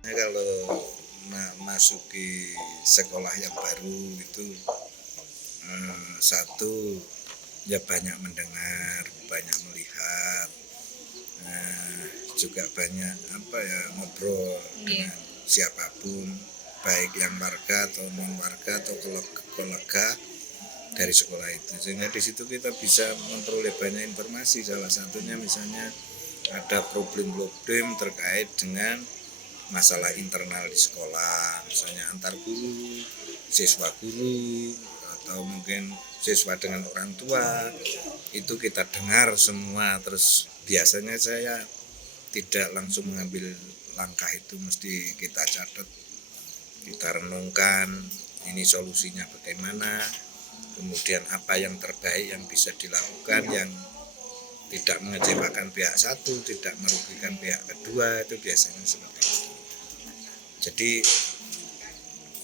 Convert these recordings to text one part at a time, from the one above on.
Kalau masuki sekolah yang baru itu satu ya banyak mendengar, banyak melihat, juga banyak ngobrol dengan siapapun, baik yang warga atau non warga atau kolega dari sekolah itu, sehingga di situ kita bisa memperoleh banyak informasi. Salah satunya misalnya ada problem-problem terkait dengan masalah internal di sekolah, misalnya antar guru, siswa guru, atau mungkin siswa dengan orang tua, itu kita dengar semua. Terus biasanya saya tidak langsung mengambil langkah, itu mesti kita catat, kita renungkan ini solusinya bagaimana, kemudian apa yang terbaik yang bisa dilakukan, yang tidak mengecewakan pihak satu, tidak merugikan pihak kedua, itu biasanya seperti itu. Jadi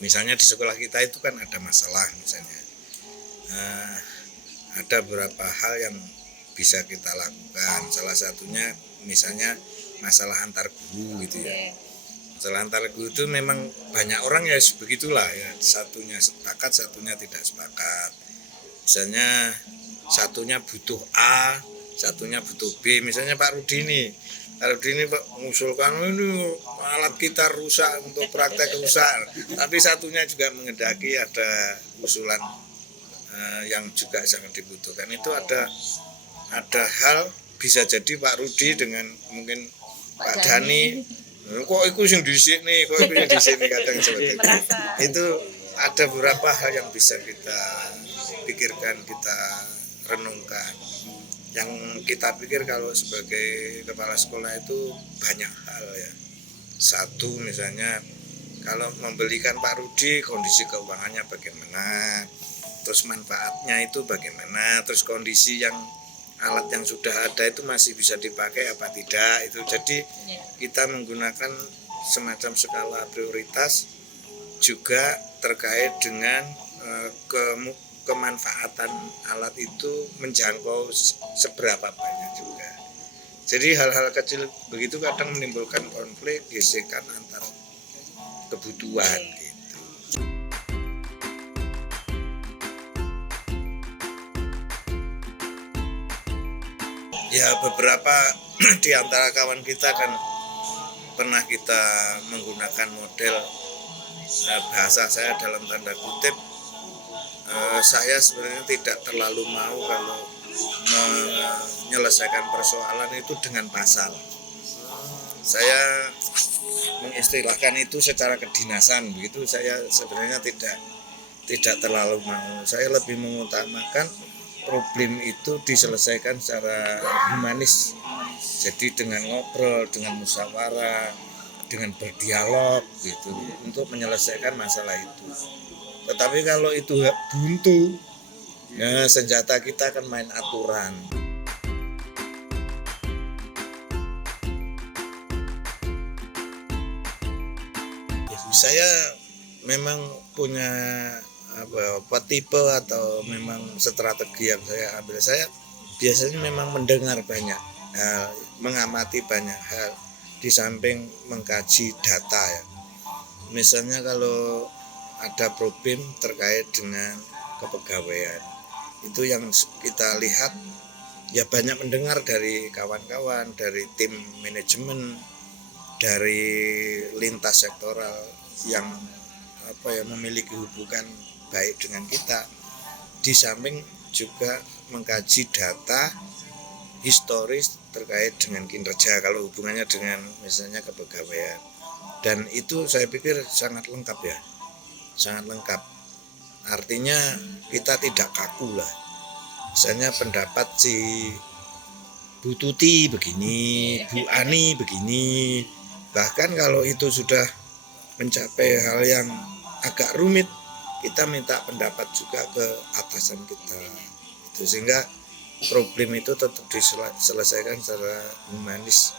misalnya di sekolah kita itu kan ada masalah, misalnya ada beberapa hal yang bisa kita lakukan. Salah satunya misalnya masalah antar guru gitu ya. Masalah antar guru itu memang banyak orang ya begitulah ya, satunya sepakat, satunya tidak sepakat. Misalnya satunya butuh A, satunya butuh B. Misalnya Pak Rudi ini mengusulkan ini alat kita rusak untuk praktek rusak, tapi satunya juga menghendaki ada usulan yang juga sangat dibutuhkan. Itu ada hal bisa jadi Pak Rudi dengan mungkin Pak Dani, kok itu yang di sini, kadang seperti itu. Itu ada beberapa hal yang bisa kita pikirkan, kita renungkan. Yang kita pikir kalau sebagai kepala sekolah itu banyak hal ya. Satu misalnya kalau membelikan Pak Rudi, kondisi keuangannya bagaimana, terus manfaatnya itu bagaimana, terus kondisi yang alat yang sudah ada itu masih bisa dipakai apa tidak, itu jadi kita menggunakan semacam skala prioritas juga terkait dengan kemanfaatan alat itu menjangkau seberapa banyak juga. Jadi hal-hal kecil begitu kadang menimbulkan konflik, gesekan antar kebutuhan gitu. Ya beberapa di antara kawan kita kan pernah kita menggunakan model bahasa saya dalam tanda kutip, saya sebenarnya tidak terlalu mau kalau menyelesaikan persoalan itu dengan pasal. Saya mengistilahkan itu secara kedinasan begitu, saya sebenarnya tidak terlalu mau. Saya lebih mengutamakan problem itu diselesaikan secara humanis. Jadi dengan ngobrol, dengan musyawarah, dengan berdialog gitu untuk menyelesaikan masalah itu. Tetapi kalau itu buntu, ya senjata kita akan main aturan. Saya memang punya tipe atau memang strategi yang saya ambil. Saya biasanya memang mendengar banyak hal, mengamati banyak hal di samping mengkaji data ya. Misalnya kalau ada problem terkait dengan kepegawaian, itu yang kita lihat ya banyak mendengar dari kawan-kawan, dari tim manajemen, dari lintas sektoral yang memiliki hubungan baik dengan kita, di samping juga mengkaji data historis terkait dengan kinerja kalau hubungannya dengan misalnya kepegawaian. Dan itu saya pikir sangat lengkap ya, sangat lengkap. Artinya kita tidak kaku lah. Misalnya pendapat si Bu Tuti begini, Bu Ani begini. Bahkan kalau itu sudah mencapai hal yang agak rumit, kita minta pendapat juga ke atasan kita. Itu sehingga problem itu tetap diselesaikan secara humanis.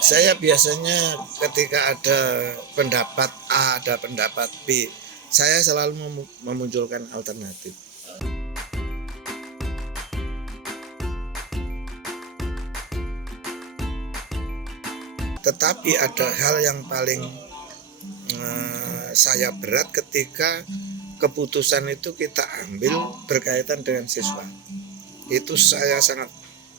Saya biasanya ketika ada pendapat A, ada pendapat B, saya selalu memunculkan alternatif. Tetapi ada hal yang paling saya berat ketika keputusan itu kita ambil berkaitan dengan siswa. Itu saya sangat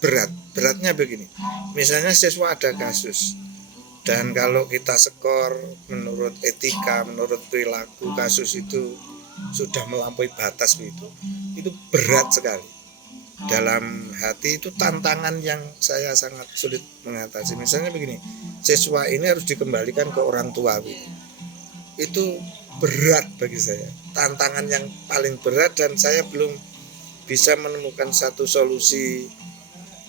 berat. Beratnya begini, misalnya siswa ada kasus, dan kalau kita skor menurut etika, menurut perilaku, kasus itu sudah melampaui batas itu berat sekali. Dalam hati itu tantangan yang saya sangat sulit mengatasi. Misalnya begini, siswa ini harus dikembalikan ke orang tua, itu berat bagi saya, tantangan yang paling berat, dan saya belum bisa menemukan satu solusi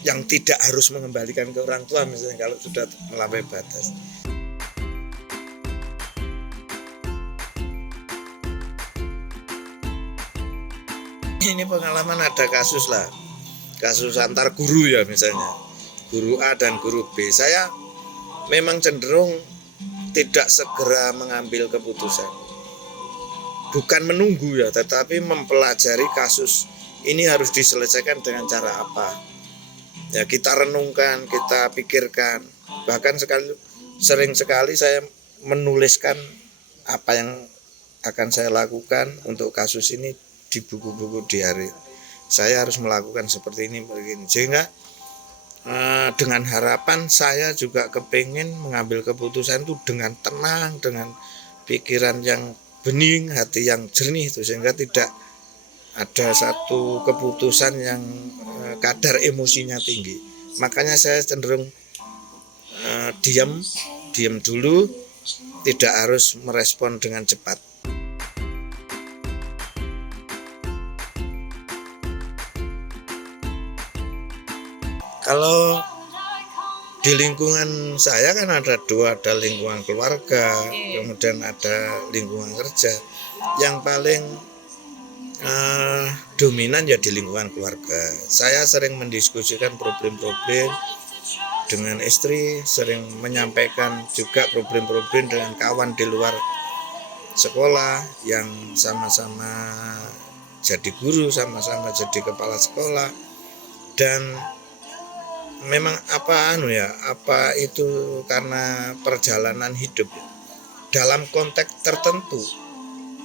yang tidak harus mengembalikan ke orang tua misalnya kalau sudah melampaui batas. Ini pengalaman ada kasus lah, kasus antar guru ya, misalnya guru A dan guru B. Saya memang cenderung tidak segera mengambil keputusan, bukan menunggu ya, tetapi mempelajari kasus ini harus diselesaikan dengan cara apa. Ya, kita renungkan, kita pikirkan. Bahkan sering sekali saya menuliskan apa yang akan saya lakukan untuk kasus ini di buku-buku diari. Saya harus melakukan seperti ini begini. Sehingga dengan harapan saya juga kepingin mengambil keputusan itu dengan tenang, dengan pikiran yang bening, hati yang jernih itu, sehingga tidak ada satu keputusan yang kadar emosinya tinggi. Makanya saya cenderung diam dulu, tidak harus merespon dengan cepat. Kalau di lingkungan saya kan ada dua, ada lingkungan keluarga, kemudian ada lingkungan kerja. Yang paling dominan ya di lingkungan keluarga. Saya sering mendiskusikan problem-problem dengan istri, sering menyampaikan juga problem-problem dengan kawan di luar sekolah yang sama-sama jadi guru, sama-sama jadi kepala sekolah. Dan memang apa itu karena perjalanan hidup dalam konteks tertentu,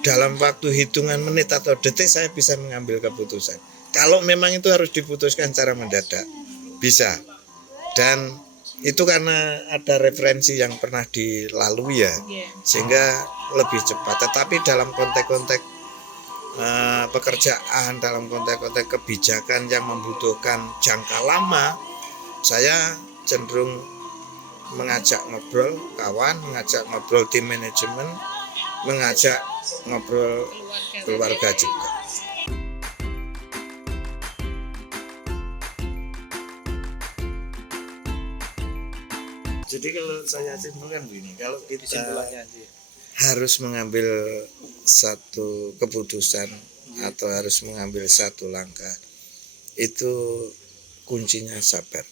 dalam waktu hitungan menit atau detik saya bisa mengambil keputusan. Kalau memang itu harus diputuskan secara mendadak, bisa. Dan itu karena ada referensi yang pernah dilalui ya, sehingga lebih cepat. Tetapi dalam konteks-konteks pekerjaan, dalam konteks-konteks kebijakan yang membutuhkan jangka lama, saya cenderung mengajak ngobrol kawan, mengajak ngobrol tim manajemen, mengajak ngobrol keluarga juga. Jadi kalau saya simpulkan begini, kalau kita harus mengambil satu keputusan atau harus mengambil satu langkah, itu kuncinya sabar.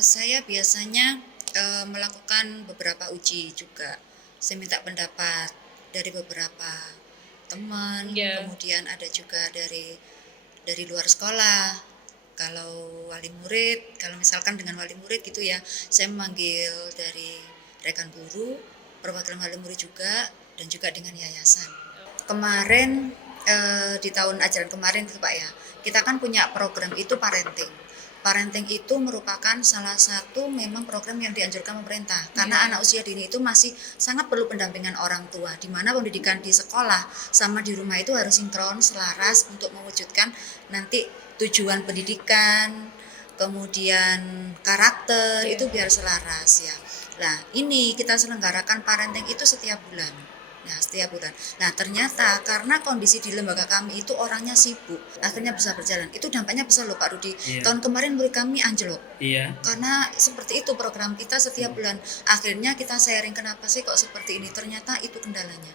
Saya biasanya melakukan beberapa uji juga. Saya minta pendapat dari beberapa teman, kemudian ada juga dari luar sekolah. Kalau wali murid, kalau misalkan dengan wali murid gitu ya, saya memanggil dari rekan guru, perwakilan wali murid juga, dan juga dengan yayasan. Kemarin di tahun ajaran kemarin itu Pak ya, kita kan punya program itu parenting. Parenting itu merupakan salah satu memang program yang dianjurkan pemerintah karena anak usia dini itu masih sangat perlu pendampingan orang tua, di mana pendidikan di sekolah sama di rumah itu harus sinkron, selaras untuk mewujudkan nanti tujuan pendidikan, kemudian karakter itu biar selaras ya. Nah, ini kita selenggarakan parenting itu setiap bulan. Nah, ternyata karena kondisi di lembaga kami itu orangnya sibuk, akhirnya bisa berjalan. Itu dampaknya besar loh Pak Rudi. Tahun kemarin murid kami anjlok. Karena seperti itu program kita setiap bulan. Akhirnya kita sharing kenapa sih kok seperti ini. Ternyata itu kendalanya.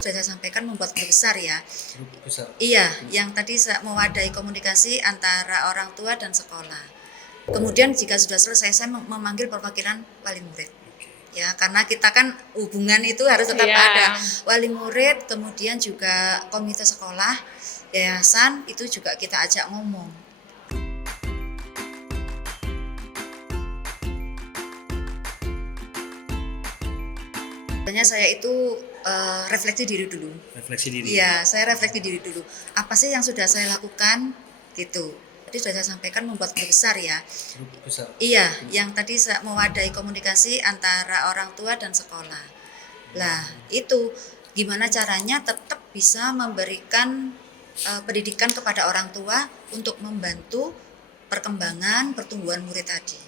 Sudah saya sampaikan membuat grup besar ya. Grup besar. Iya, yang tadi mewadahi komunikasi antara orang tua dan sekolah. Kemudian jika sudah selesai saya memanggil perwakilan wali murid. Ya, karena kita kan hubungan itu harus tetap ada. Wali murid, kemudian juga komite sekolah, yayasan itu juga kita ajak ngomong. Sebenarnya saya itu refleksi diri dulu. Refleksi diri. Iya, saya refleksi diri dulu. Apa sih yang sudah saya lakukan gitu. Tadi sudah saya sampaikan membuat grup besar ya. Grup besar. Iya, yang tadi mewadahi komunikasi antara orang tua dan sekolah. Lah, itu gimana caranya tetap bisa memberikan pendidikan kepada orang tua untuk membantu perkembangan pertumbuhan murid tadi.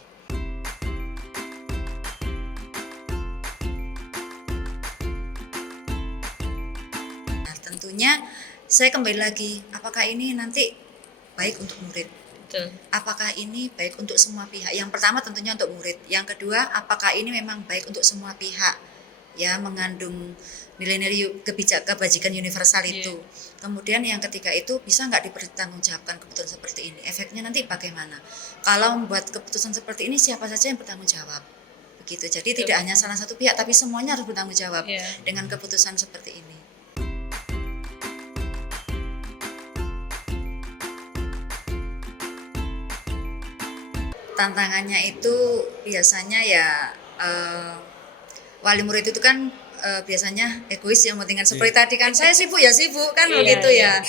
Nah, tentunya saya kembali lagi, apakah ini nanti baik untuk murid? Betul. Apakah ini baik untuk semua pihak? Yang pertama tentunya untuk murid. Yang kedua, apakah ini memang baik untuk semua pihak? Ya, mengandung nilai-nilai kebajikan universal itu. Kemudian yang ketiga itu bisa nggak dipertanggungjawabkan keputusan seperti ini? Efeknya nanti bagaimana? Kalau membuat keputusan seperti ini siapa saja yang bertanggung jawab? Begitu. Jadi tidak hanya salah satu pihak, tapi semuanya harus bertanggung jawab dengan keputusan seperti ini. Tantangannya itu biasanya ya wali murid itu kan biasanya egois yang pentingan seperti tadi kan, saya sibuk ya sibuk kan begitu ya.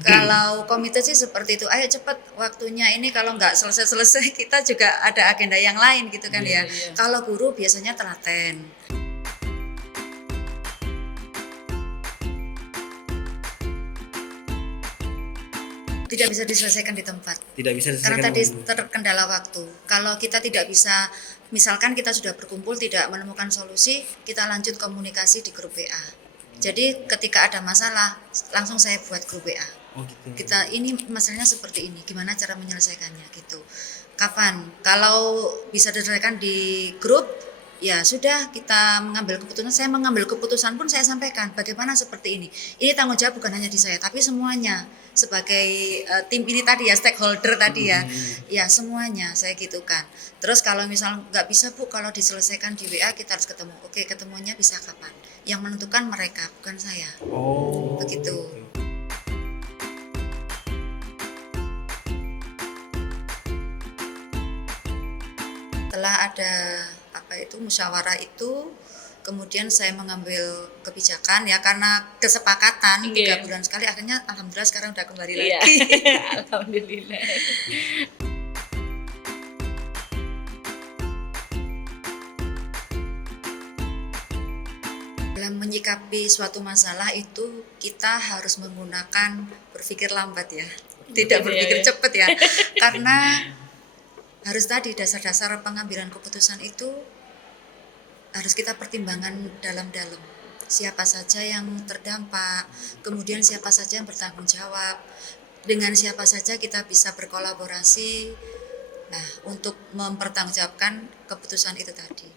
Kalau komite sih seperti itu, ayo cepat waktunya ini, kalau nggak selesai kita juga ada agenda yang lain gitu kan ya. Kalau guru biasanya telaten. Tidak bisa diselesaikan di tempat. Tidak bisa diselesaikan. Karena tadi terkendala waktu. Kalau kita tidak bisa, misalkan kita sudah berkumpul tidak menemukan solusi, kita lanjut komunikasi di grup WA. Jadi ketika ada masalah, langsung saya buat grup WA. Oh, gitu. Kita ini masalahnya seperti ini, gimana cara menyelesaikannya gitu. Kapan? Kalau bisa diselesaikan di grup, ya sudah kita mengambil keputusan. Saya mengambil keputusan pun saya sampaikan bagaimana seperti ini. Ini tanggung jawab bukan hanya di saya, tapi semuanya sebagai tim ini tadi ya, stakeholder tadi ya. Ya semuanya saya gitukan. Terus kalau misal nggak bisa Bu, kalau diselesaikan di WA kita harus ketemu. Oke, ketemunya bisa kapan? Yang menentukan mereka, bukan saya. Oh. Begitu. Setelah ada musyawarah itu, kemudian saya mengambil kebijakan ya, karena kesepakatan 3 bulan sekali, akhirnya alhamdulillah sekarang udah kembali lagi. Alhamdulillah. Dalam menyikapi suatu masalah itu kita harus menggunakan berpikir lambat ya, tidak berpikir cepat ya, karena harus tadi dasar-dasar pengambilan keputusan itu harus kita pertimbangkan dalam-dalam. Siapa saja yang terdampak, kemudian siapa saja yang bertanggung jawab, dengan siapa saja kita bisa berkolaborasi, nah untuk mempertanggungjawabkan keputusan itu tadi.